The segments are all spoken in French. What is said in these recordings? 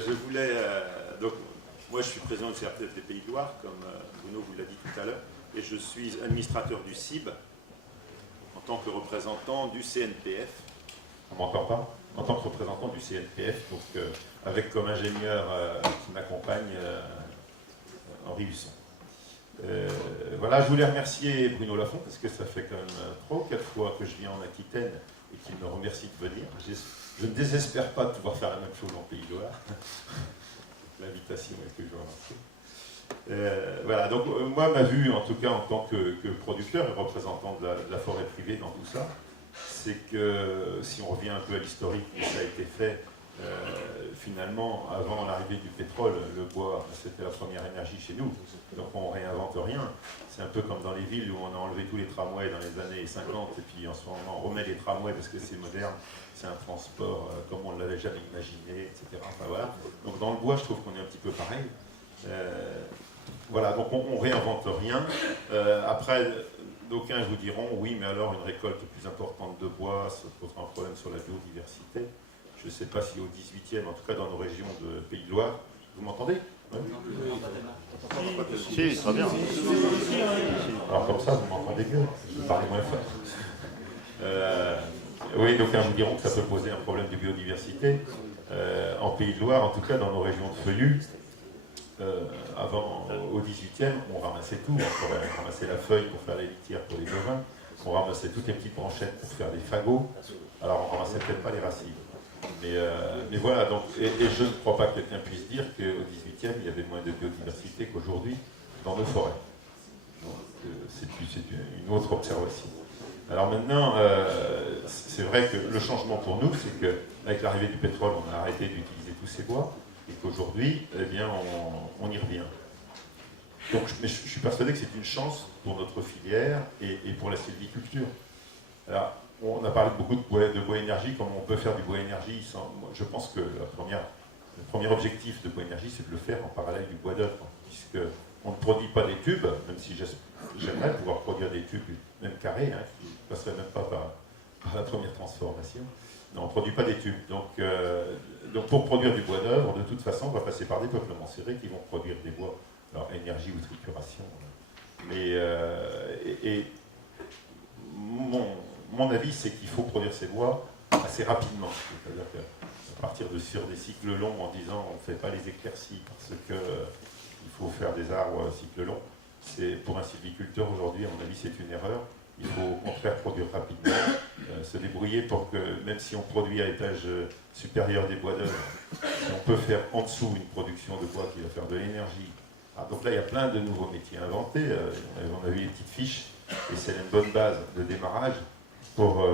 Je voulais, donc, moi je suis président du CRTF des Pays de Loire, comme Bruno vous l'a dit tout à l'heure, et je suis administrateur du CIB en tant que représentant du CNPF. On m'entend pas? En tant que représentant du CNPF, donc avec comme ingénieur qui m'accompagne Henri Husson. Voilà, je voulais remercier Bruno Lafont parce que ça fait quand même 3 ou 4 fois que je viens en Aquitaine et qu'il me remercie de venir. Je ne désespère pas de pouvoir faire la même chose en Pays de Loire. L'invitation est toujours remarquée. Voilà, donc moi, ma vue, en tout cas en tant que producteur et représentant de la forêt privée dans tout ça, c'est que si on revient un peu à l'historique où ça a été fait, finalement, avant l'arrivée du pétrole, le bois, c'était la première énergie chez nous, donc on ne réinvente rien. C'est un peu comme dans les villes où on a enlevé tous les tramways dans les années 50, et puis en ce moment on remet les tramways parce que c'est moderne, c'est un transport comme on ne l'avait jamais imaginé, etc. Enfin, voilà. Donc dans le bois, je trouve qu'on est un petit peu pareil. Voilà, donc on ne réinvente rien. Après, d'aucuns vous diront, oui, mais alors une récolte plus importante de bois, ça posera un problème sur la biodiversité. Je ne sais pas si au 18e, en tout cas dans nos régions de Pays de Loire, vous m'entendez? Oui. Si, très bien. Alors comme ça, vous m'entendez mieux, je parle moins fort. Oui, donc vous diront que ça peut poser un problème de biodiversité. En Pays de Loire, en tout cas dans nos régions de feuillus, avant, au 18e, on ramassait tout. On ramassait la feuille pour faire les litières pour les bovins, on ramassait toutes les petites branchettes pour faire des fagots. Alors on ramassait peut-être pas les racines. Mais voilà, donc, et je ne crois pas que quelqu'un puisse dire qu'au 18e, il y avait moins de biodiversité qu'aujourd'hui dans nos forêts. C'est une autre observation. Alors maintenant, c'est vrai que le changement pour nous, c'est qu'avec l'arrivée du pétrole, on a arrêté d'utiliser tous ces bois, et qu'aujourd'hui, eh bien, on y revient. Donc, mais je suis persuadé que c'est une chance pour notre filière et pour la sylviculture. Alors, on a parlé beaucoup de bois énergie, comment on peut faire du bois énergie sans... Je pense que le premier objectif de bois énergie, c'est de le faire en parallèle du bois d'œuvre, puisqu'on ne produit pas des tubes, même si j'aimerais pouvoir produire des tubes, même carrés, hein, qui ne passeraient même pas par la première transformation. Non, on ne produit pas des tubes. Donc pour produire du bois d'œuvre, de toute façon, on va passer par des peuplements serrés qui vont produire des bois, alors énergie ou trituration. Mais mon avis, c'est qu'il faut produire ces bois assez rapidement. C'est-à-dire qu'à partir sur des cycles longs, en disant on ne fait pas les éclaircies parce qu'il faut faire des arbres cycles longs, pour un sylviculteur aujourd'hui, à mon avis, c'est une erreur. Il faut au contraire produire rapidement, se débrouiller pour que, même si on produit à l'étage supérieur des bois d'œuvre, si on peut faire en dessous une production de bois qui va faire de l'énergie. Donc là, il y a plein de nouveaux métiers inventés. On a vu les petites fiches, et c'est une bonne base de démarrage pour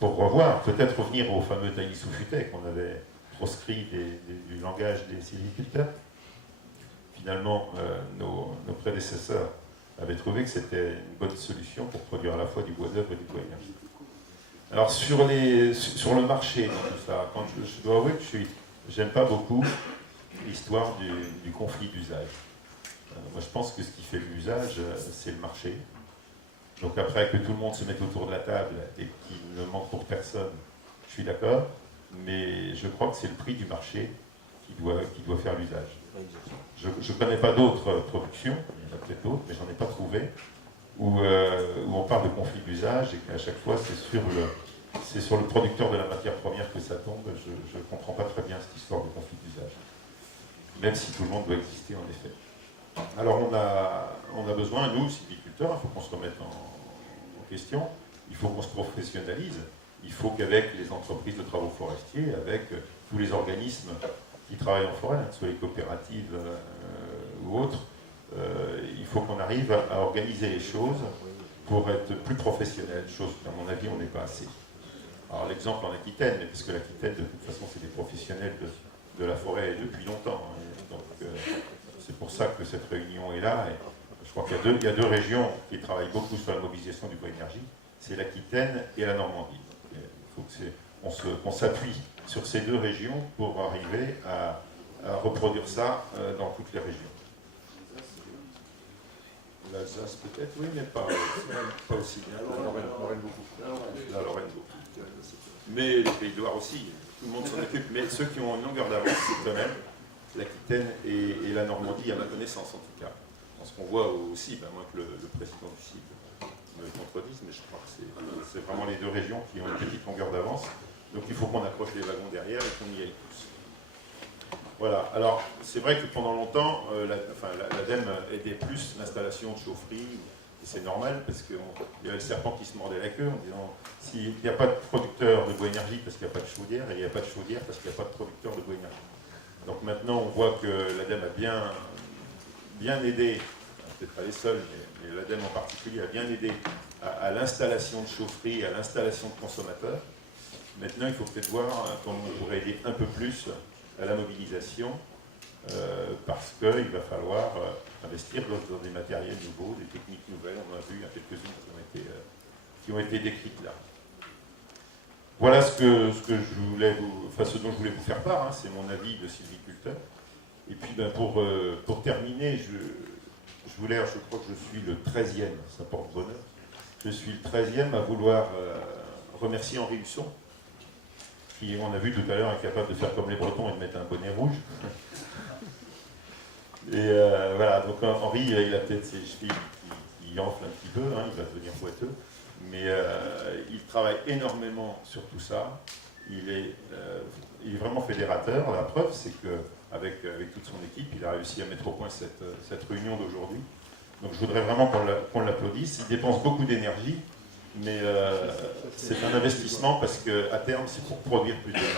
revoir, peut-être revenir au fameux taillis sous futaie qu'on avait proscrit du langage des sylviculteurs. Finalement, nos prédécesseurs avaient trouvé que c'était une bonne solution pour produire à la fois du bois d'œuvre et du bois énergie. Alors sur le marché, dans tout ça, quand je dois avouer que j'aime pas beaucoup l'histoire du conflit d'usage. Moi je pense que ce qui fait l'usage, c'est le marché. Donc après que tout le monde se mette autour de la table et qu'il ne manque pour personne, je suis d'accord, mais je crois que c'est le prix du marché qui doit faire l'usage. Je ne connais pas d'autres productions, il y en a peut-être d'autres, mais j'en ai pas trouvé, où on parle de conflit d'usage et qu'à chaque fois c'est sur le producteur de la matière première que ça tombe. Je ne comprends pas très bien cette histoire de conflit d'usage, même si tout le monde doit exister en effet. Alors on a besoin, nous, sylviculteurs, il faut qu'on se remette en question, il faut qu'on se professionnalise, il faut qu'avec les entreprises de travaux forestiers, avec tous les organismes qui travaillent en forêt, que ce soit les coopératives ou autres, il faut qu'on arrive à organiser les choses pour être plus professionnels, chose qu'à mon avis on n'est pas assez. Alors l'exemple en Aquitaine, parce que l'Aquitaine de toute façon c'est des professionnels de la forêt depuis longtemps, hein, donc c'est pour ça que cette réunion est là, et je crois qu'il y a deux régions qui travaillent beaucoup sur la mobilisation du bois énergie, c'est l'Aquitaine et la Normandie. Il faut qu'on s'appuie sur ces deux régions pour arriver à reproduire ça dans toutes les régions. L'Alsace peut-être, oui, mais pas aussi bien. La Lorraine beaucoup. La Lorraine beaucoup. Mais les Pays de Loire aussi, tout le monde s'en occupe. Mais ceux qui ont une longueur d'avance, c'est quand même l'Aquitaine et la Normandie, à ma connaissance en tout cas. Ce qu'on voit aussi, moins que le président du CID me contredise, mais je crois que c'est vraiment les deux régions qui ont une petite longueur d'avance. Donc il faut qu'on accroche les wagons derrière et qu'on y aille tous. Voilà, alors c'est vrai que pendant longtemps, l'ADEME aidait plus l'installation de chaufferie, et c'est normal parce qu'il y avait le serpent qui se mordait la queue en disant s'il n'y a pas de producteur de bois énergie parce qu'il n'y a pas de chaudière, et il n'y a pas de chaudière parce qu'il n'y a pas de producteur de bois énergie. Donc maintenant on voit que l'ADEME a bien aidé, peut-être pas les seuls, mais l'ADEME en particulier a bien aidé à l'installation de chaufferie, à l'installation de consommateurs. Maintenant il faut peut-être voir comment on pourrait aider un peu plus à la mobilisation, parce qu'il va falloir investir dans des matériels nouveaux, des techniques nouvelles. On en a vu, il y a quelques-unes qui ont été décrites là. Voilà ce dont je voulais vous faire part, c'est mon avis de sylviculteur. Et puis pour terminer, je crois que je suis le 13e, ça porte bonheur, je suis le 13e à vouloir remercier Henri Husson, qui, on a vu tout à l'heure, est capable de faire comme les Bretons et de mettre un bonnet rouge. Et voilà, donc Henri, il a peut-être ses chevilles qui enflent un petit peu, il va devenir boiteux, mais il travaille énormément sur tout ça. Il est vraiment fédérateur. La preuve, c'est qu'avec toute son équipe, il a réussi à mettre au point cette réunion d'aujourd'hui. Donc je voudrais vraiment qu'on l'applaudisse. Il dépense beaucoup d'énergie, mais c'est un investissement parce qu'à terme, c'est pour produire plus d'énergie.